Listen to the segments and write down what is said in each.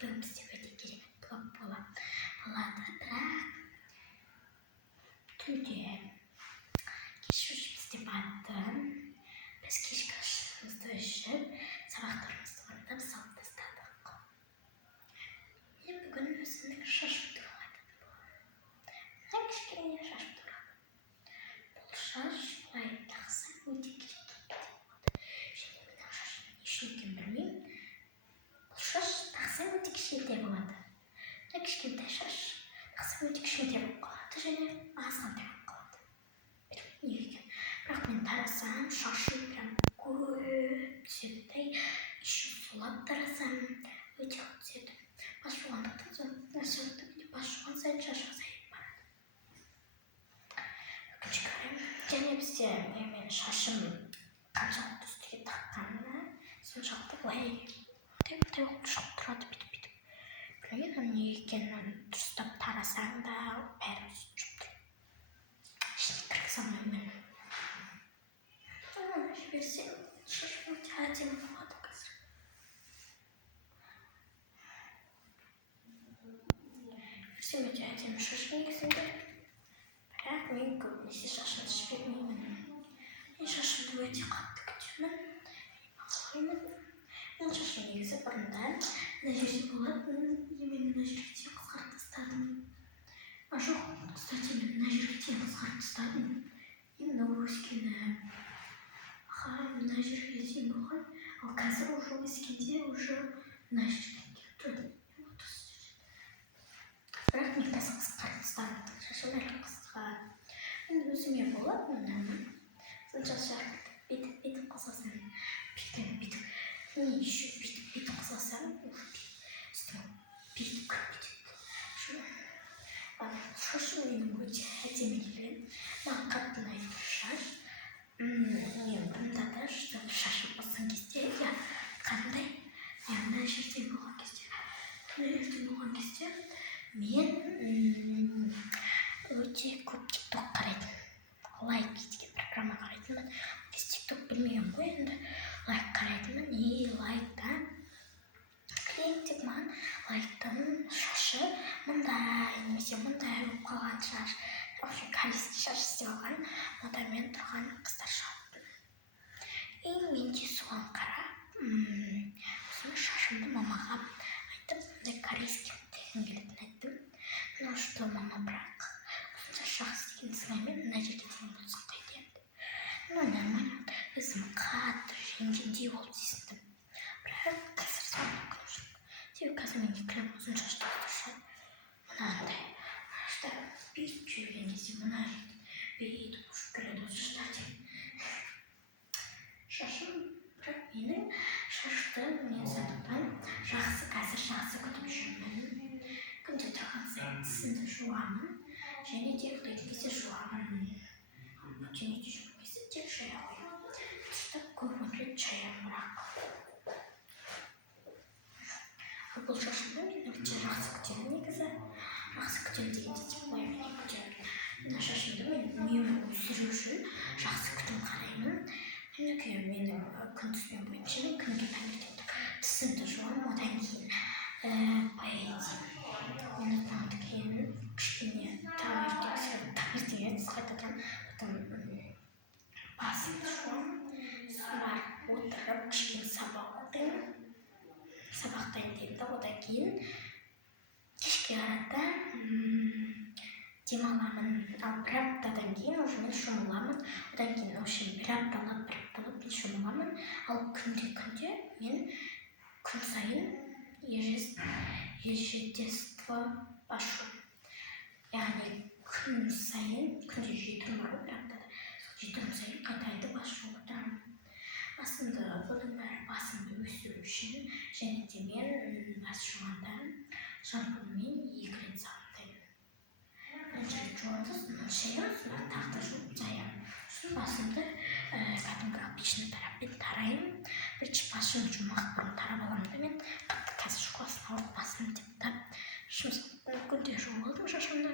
бұл бізде өте керемет блог болады. Бірақ түнде кеш бізде батты. Біз кешкі асымызды ішіп, сабақтарымызды орындап салып тастадық. Мен бүгін өзімнің шашып тұруға айтатын боламын. Кішкене шашып тұрады. Бұл шаш былай тақсам өте керек болады. Және менің шашым не үшін екенін білмеймін. Бұл шаш тақсам өте кішкентай болады. Кішкентай шаш тақсам өте кішкентай болып қалады және азғантай болып қалады. Білмеймін неге екенін. Бірақ мен тарасам, шашым прям көп түседі. Еще сулап тарасам өте көп түседі. Бас жуғандықтан соң бас жуған сайын шашы азайып барады. Өкінішке орай. Және бізде мен шашым қаншалықты үстіге таққанына соншалықты былай болып шығып тұрады бүйтіп. Білмеймін неге екенін. Дұрыстап тарасаң да бәрі сөйтіп тұрады. Ішіне кіргізе алмаймын. Жіберсем шашым өте әдемі болады қазір. Жіберсем өте әдемі шаш негізінде. Бірақ мен көбінесе шашымды жібермеймін. Мен шашымды өте қатты күтемін. Мен шашым негізі бұрында мына жерде болатын. Мен мына жерге дейін қысқартып тастадым. Жоқ, кстати, мен мына жерге дейін қысқартып тастадым. Именно өскені. Мына жерге дейін болған. Ал қазір уже өскенде уже мына жерге келіп тұрды. Бірақ мен қазір қысқартып тастадым. Шашым әлі қысқа. Енді өзіме болады мұны. Сонша бүйтіп қозғасам. Бүйтіп. Не еще бүйтіп қозғасам. Үстіме бүйтіп кіріп кетеді. Шашым менің өте әдемі келген. Маған қатты ұнайды шаш. Мен бұрында да шашым босқан кезде, қандай мына жерде болған кезде мен өте көп тикток қарайтын. Лайк деген программа қарайтынмын. Біз тикток білмеген ғой енді. Лайк қарайтынмын. Лайкта клиент деп маған лайктың шашы мұндай немесе мұндай болып қалған шаш. Вообще корейский шаш істеп алған. Мұндамен тұрған қыздар шығады. Мен де соған қарап, осының шашымды мамаға айтып, мұндай корейский тегін келетін айттым. Что мама, бірақ осынша жақсы деген сыңаймен мына жерге дейін болсын қайда енді. Нормально, өзім қатты жеңгендей болып сезіндім. Бірақ қазір соны өкініп жүрмін. Себебі қазір мен екілім ұзын шашты тұршады. Мынандай шаштар бүйтіп жүрген кезде мына жерден бүйтіп ұшып келеді осы шаштар деп. Шашым, бірақ менің шашты мен сондықтан қазір жақсы күтіп жүрмін. Күнде тұрған сайын тісімді жуамын. Және де ұйықтайтын кезде жуамын. Түнде жүрген кезде тек шая қоямын. Тіпті көп рет шаямын бірақ. Бұл шашымды мен өте жақсы күтемін негізі. Жақсы күтемін дегенде тек қоямын, не күтемін. Мына шашымды мен үнемі өсіру үшін жақсы күтім қараймын. Менің күнтізбем бойынша мен күнге таңертең тісімді жуамын, одан кейін минуттан кейін кішкене таңертең қайтадан басымды жуамын. Солар отырып кішкене сабақ оқимын. Сабақ дайындаймын да, одан кейін кешке арада демаламын. Ал бір аптадан кейін уже мен шомыламын. Одан кейін бір апталап мен шомыламын. Ал күнде мен күн сайын ежедетство башу. Яғни күн сайын, күнде 7 күн бар бір аптада. 7 күн сайын қайтайды бас жуып отырамын. Бұның бәрі басымды өсіру үшін, және де мен бас жуғанда шампуньмен 2 рет саламдаймын. Бірінші рет жуамын, сосын шаямын, сосын тағы да жуып жаямын. Сосын басымды кәдімгі обычный тараппен тараймын. Бірінші басым жұмақ бұрын тарап аламын да мен қазір шұқыласын ауырып басым деп тап. Күнде жуып алдым шашымды.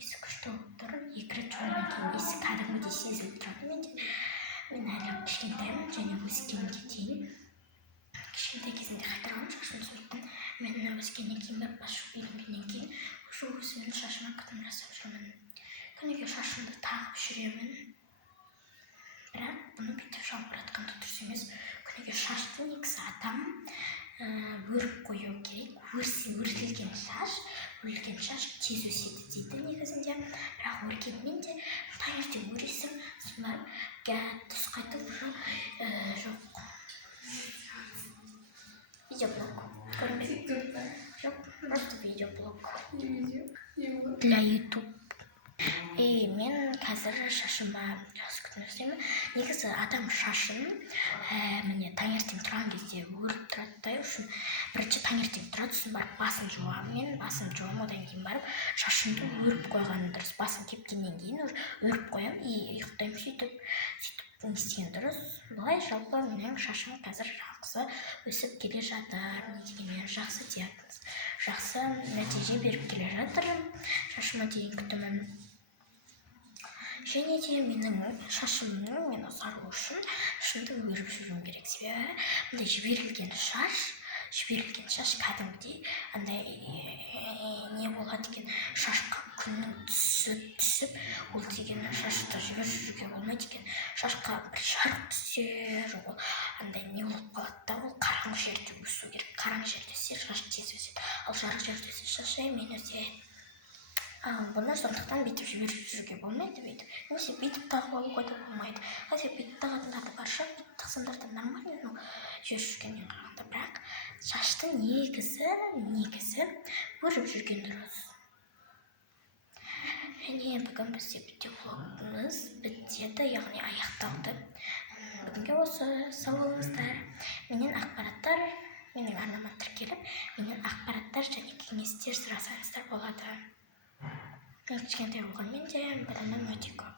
Есі күшті болып тұр. 2 рет жуғаннан кейін есі кәдімгідей сезіліп тұрады менде. Мен әлі кішкентаймын және өскенге дейін кішкентай кезімде қайтарған шашымды сондықтан мен өскеннен кейін бір басып үйренгеннен кейін уже өзімнің шашыма күтім жасап жүрмін. Күніге шашымды тағып жүремін. Бірақ бұны бүйтіп жалбыратқанда дұрыс емес. Күніге шашты негізі адам өріп қою керек. Өрілген шаш тез өседі дейді негізінде. Бірақ өргенмен де таңертең өресің, сосын түс қайтып уже жоқ. Видеоблог. Көрінбеді? Жоқ, просто видеоблог. Для YouTube. Мен қазір шашыма жақсы күтім жасаймын. Негізі адам шашын міне таңертең тұрған кезде өріп тұрады да, үшін бірінші таңертең тұрады, сосын барып басын жуамын. Басын жуамын, одан кейін барып шашымды өріп қойғаным дұрыс. Басын кепкеннен кейін өріп қоямын и ұйықтаймын. Сөйтіп не істеген дұрыс. Былай жалпы менің шашым қазір жақсы өсіп келе жатыр. Не дегенмен жақсы диагноз. Жақсы нәтиже беріп келе жатыр. Шашыма деген күтімім. Және де менің шашымның мені ұзару үшін шашымды өріп жүруім керек. Себебі мындай жіберілген шаш кәдімгідей андай не болады екен, шашқа күннің түсіп, ол деген шашты жіберіп жүруге болмайды екен. Шашқа бір жарық түссе, жоқ ол андай не болып қалады да, ол қараңғы жерде өсу керек. Қараңғы жерде өссе шаш тез өседі, ал жарық жерде өссе шаш мен өседі. Бұны сондықтан бүйтіп жіберіп жүруге болмайды, немесе бүйтіп тағып алуға да болмайды. Қазір бүйтіп тағатындар да бар шығар, бүйтіп тақсаңдар да нормально, жіберіп жүргеннен қарағанда. Бірақ шашты негізі өріп жүрген дұрыс. Және бүгін бізде видеоблогымыз бітеді, яғни аяқталды. Бүгінге осы, сау болыңыздар. Менің арнама тіркеліп, менен ақпараттар және кеңестер сұрасаңыздар болады. Кішкентай болғанмен де білімім өте көп.